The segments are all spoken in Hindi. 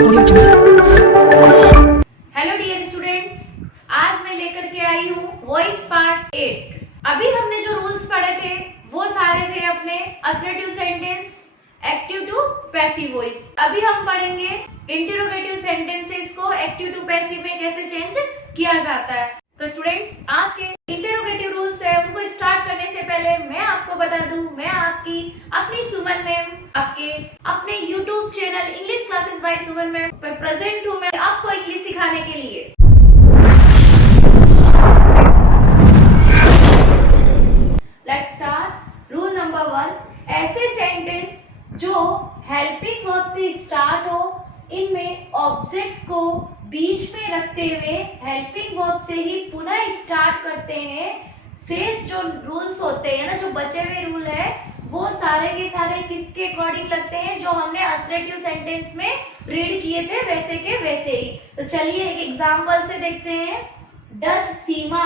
हेलो डियर स्टूडेंट्स, आज मैं लेकर के आई हूँ वॉइस पार्ट 8। अभी हमने जो रूल्स पढ़े थे वो सारे थे अपने assertive sentence, active to passive voice. अभी हम पढ़ेंगे इंटरोगेटिव सेंटेंसेस को एक्टिव टू पैसिव में कैसे चेंज किया जाता है। तो स्टूडेंट्स, आज के इंटरोगेटिव रूल्स है उनको स्टार्ट करने से पहले मैं आपको बता दूं, मैं आपकी अपनी सुमन मैम आपके अपने YouTube channel English classes bye सुमन मैम पे प्रेजेंट हूं मैं आपको इंग्लिश सिखाने के लिए। Let's start. रूल नंबर 1, ऐसे सेंटेंस जो हेल्पिंग वर्ब से स्टार्ट हो, इनमें ऑब्जेक्ट को बीच में रखते हुए हेल्पिंग वर्ब से ही पुनः स्टार्ट करते हैं। शेष जो रूल्स होते हैं ना, जो बचे हुए रूल है, वो सारे के सारे किसके अकॉर्डिंग लगते हैं, जो हमने असर्टिव सेंटेंस में रीड किए थे वैसे के वैसे ही। तो चलिए एक एग्जांपल से देखते हैं। Dutch Seema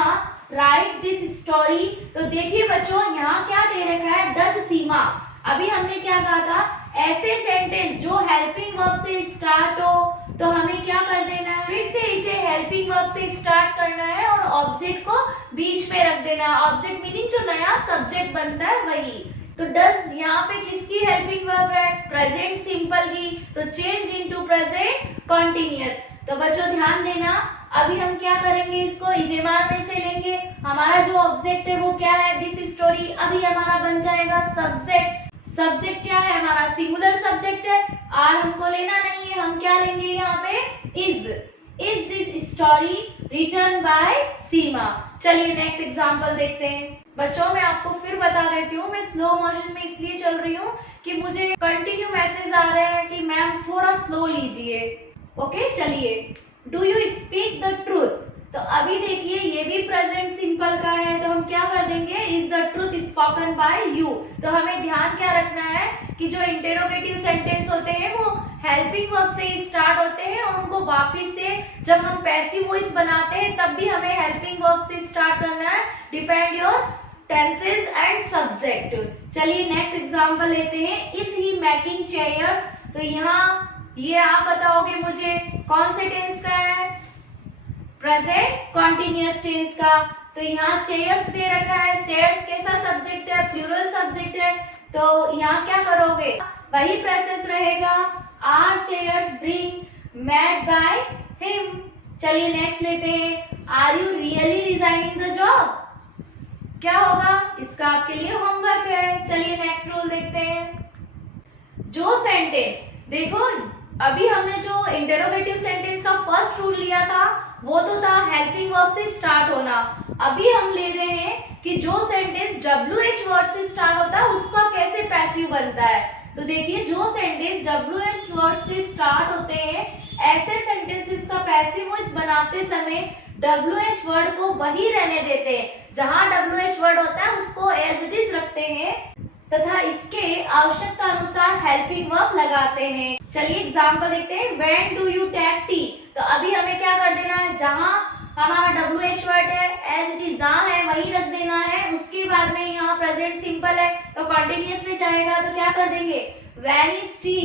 right this story. तो देखिए बच्चों, यहाँ क्या दे रखा है, डच सीमा। अभी हमने क्या कहा था, ऐसे सेंटेंस जो हेल्पिंग वर्ब से स्टार्ट हो, तो हमें क्या कर देना है, फिर से इसे हेल्पिंग वर्ब से स्टार्ट करना है और ऑब्जेक्ट को बीच में रख देना है। ऑब्जेक्ट मीनिंग जो नया सब्जेक्ट बनता है वही। तो डज यहाँ पे किसकी हेल्पिंग वर्ब है, प्रेजेंट सिंपल की, तो चेंज इनटू प्रेजेंट कंटीन्यूअस। तो बच्चों ध्यान देना, अभी हम क्या करेंगे, इसको इजेमार में से लेंगे। हमारा जो ऑब्जेक्ट है वो क्या है, दिस स्टोरी। अभी हमारा बन जाएगा सब्जेक्ट। सब्जेक्ट क्या है हमारा, सिंगुलर सब्जेक्ट है, आर हमको लेना नहीं है, हम क्या लेंगे यहाँ पे, is this story written by Seema. चलिए नेक्स्ट एग्जांपल देखते हैं। बच्चों मैं आपको फिर बता देती हूँ, मैं स्लो मोशन में इसलिए चल रही हूँ कि मुझे कंटिन्यू मैसेज आ रहे हैं कि मैम थोड़ा स्लो लीजिए। ओके चलिए। Do you speak the truth. तो अभी देखिए ये भी प्रेजेंट सिंपल का है, तो हम क्या कर देंगे, is the truth spoken by you. तो हमें ध्यान क्या रखना है कि जो इंटरोगेटिव सेंटेंस होते हैं वो हेल्पिंग वर्ब से स्टार्ट होते हैं और उनको वापिस से जब हम पैसिव वॉइस बनाते हैं तब भी हमें हेल्पिंग वर्ब से स्टार्ट करना है। Depend your tenses and subject. चलिए नेक्स्ट एग्जांपल लेते हैं। Is he making chairs. तो यहाँ ये आप बताओगे मुझे कौन से टेंस का है, प्रेजेंट कंटीन्यूअस टेंस का। तो यहाँ चेयर्स दे रखा है, चेयर्स कैसा सब्जेक्ट है, प्लूरल सब्जेक्ट है। तो यहाँ क्या करोगे, वही प्रोसेस रहेगा, are chairs bring made by him. चलिए नेक्स्ट लेते हैं। Are you really resigning the job. क्या होगा, इसका आपके लिए होमवर्क है। चलिए नेक्स्ट रूल देखते हैं। जो सेंटेंस, देखो अभी हमने जो इंटरोगेटिव सेंटेंस का फर्स्ट रूल लिया था वो तो था हेल्पिंग वर्ब से स्टार्ट होना। अभी हम ले रहे हैं कि जो सेंटेंस WH वर्ड से स्टार्ट होता है उसका कैसे पैसिव बनता है। तो देखिए जो सेंटेंस WH वर्ड से स्टार्ट होते हैं, ऐसे सेंटेंसेस का पैसिव वॉइस बनाते समय WH वर्ड को वही रहने देते हैं, जहां WH वर्ड होता है उसको एज इट इज रखते हैं तथा इसके आवश्यकता अनुसार हेल्पिंग वर्ब लगाते हैं। चलिए एग्जांपल देखते हैं। When do you take tea. तो अभी हमें क्या कर देना है, जहां हमारा WH वर्ड है एज इट इज जहां है वही रख देना है। उसके बाद में यहाँ प्रेजेंट सिंपल है तो कंटिन्यूअस में जाएगा, तो क्या कर देंगे, when is T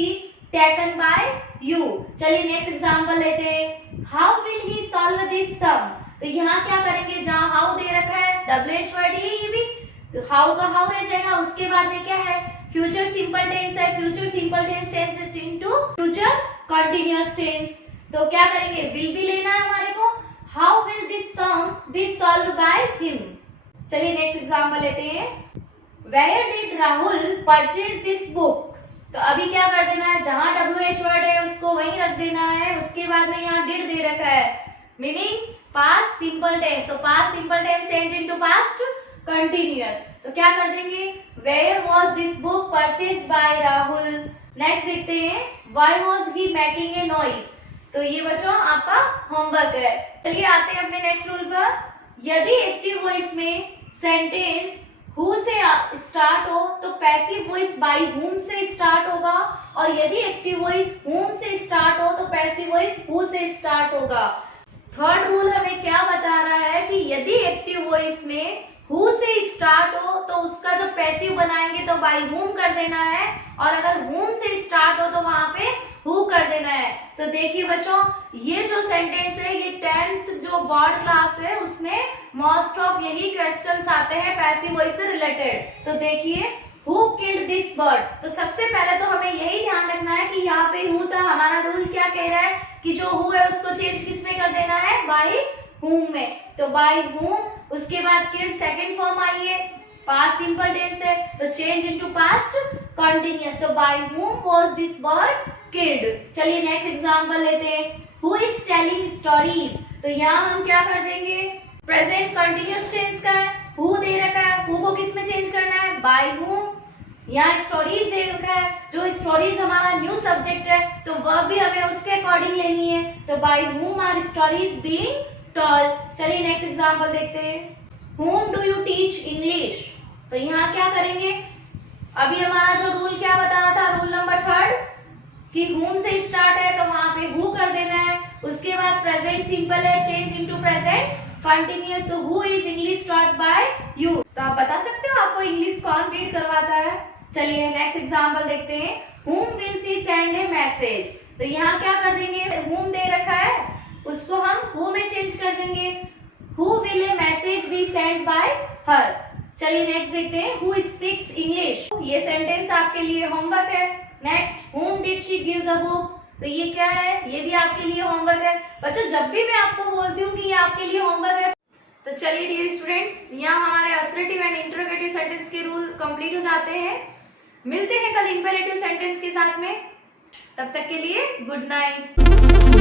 taken by you. चलिए नेक्स्ट एग्जांपल लेते हैं। How will he solve this sum. तो यहाँ क्या करेंगे, जहां हाउ दे रखा है WH वर्ड ही ये भी, तो हाउ का हाउ रह जाएगा। उसके बाद में क्या है, फ्यूचर सिंपल टेंस है, future simple tense change into future continuous tense. तो क्या करेंगे, विल भी लेना है हमारे को। How will this sum be solve by him. चलिए नेक्स्ट एग्जांपल लेते हैं। Where did Rahul purchase this book. तो अभी क्या कर देना है, जहां WH वर्ड है उसको वहीं रख देना है। उसके बाद में यहाँ डिड दे रखा है, मीनिंग पास्ट सिंपल टेंस। तो past simple tense change into past continuous. तो क्या कर देंगे, where was this book purchase by Rahul. Next देखते हैं। Why was he making a noise. तो ये बच्चों आपका होमवर्क है। चलिए आते हैं अपने नेक्स्ट रूल पर। यदि एक्टिव वॉइस में सेंटेंस हु से स्टार्ट हो तो पैसिव वॉइस बाय हुम से स्टार्ट होगा, और यदि एक्टिव वॉइस हुम से स्टार्ट हो तो पैसिव वॉइस हु से स्टार्ट होगा। थर्ड रूल हमें क्या बता रहा है कि यदि एक्टिव वॉइस में हु से स्टार्ट हो तो उसका जो पैसिव बनाएंगे तो बाय हुम कर देना है, और अगर हुम से स्टार्ट हो तो वहां पे हु कर देना है। तो देखिए बच्चों, ये जो सेंटेंस है ये 10th जो बोर्ड क्लास है उसमें मोस्ट ऑफ यही क्वेश्चंस आते हैं पैसिव वॉइस से रिलेटेड। तो देखिए, हु किल्ड दिस बर्ड, तो सबसे पहले तो हमें यही ध्यान रखना है कि यहाँ पे हु था, हमारा रूल क्या कह रहा है कि जो हु है उसको चेंज किस में कर देना है, बाय whom में। तो बाय whom, उसके बाद किल्ड सेकंड फॉर्म आई है, पास्ट सिंपल टेंस है, तो चेंज इनटू पास्ट कंटिन्यूअस। तो by whom was this bird killed। चलिए नेक्स्ट एग्जांपल लेते हैं, हु इज टेलिंग स्टोरीज, तो यहाँ हम क्या कर देंगे, प्रेजेंट कंटिन्यूअस टेंस का है, हु दे रखा है, हु को किस में चेंज करना है, बाय whom। यहाँ स्टोरीज दे रखा है, जो स्टोरीज हमारा न्यू सब्जेक्ट है तो वह भी हमें उसके अकॉर्डिंग लेनी है, तो by whom are stories being told. चलिए नेक्स्ट एग्जांपल देखते हैं, whom do you teach English, तो यहाँ क्या करेंगे, अभी हमारा जो रूल क्या बताना था, रूल नंबर 3 कि whom से स्टार्ट है तो वहां पे who कर देना है, उसके बाद प्रेजेंट सिंपल है, चेंज इनटू प्रेजेंट कंटिन्यूअस, तो who is English taught by you। तो आप बता सकते हो आपको इंग्लिश कौन रीड करवाता है। चलिए नेक्स्ट एग्जांपल देखते हैं, whom will she send a message, तो यहाँ क्या कर देंगे, whom दे रखा है उसको हम who में चेंज कर देंगे, who will a message be sent by her। चलिए नेक्स्ट देखते हैं, who speaks English, ये सेंटेंस आपके लिए होमवर्क है। Next, whom did she give the book, तो ये क्या है, ये भी आपके लिए होमवर्क है। बच्चों जब भी मैं आपको बोलती हूँ कि ये आपके लिए होमवर्क है, तो चलिए डियर स्टूडेंट्स, यहाँ हमारे असर्टिव एंड इंटरोगेटिव सेंटेंस के रूल कंप्लीट हो जाते हैं। मिलते हैं कल इंपेरेटिव सेंटेंस के साथ में, तब तक के लिए गुड नाइट।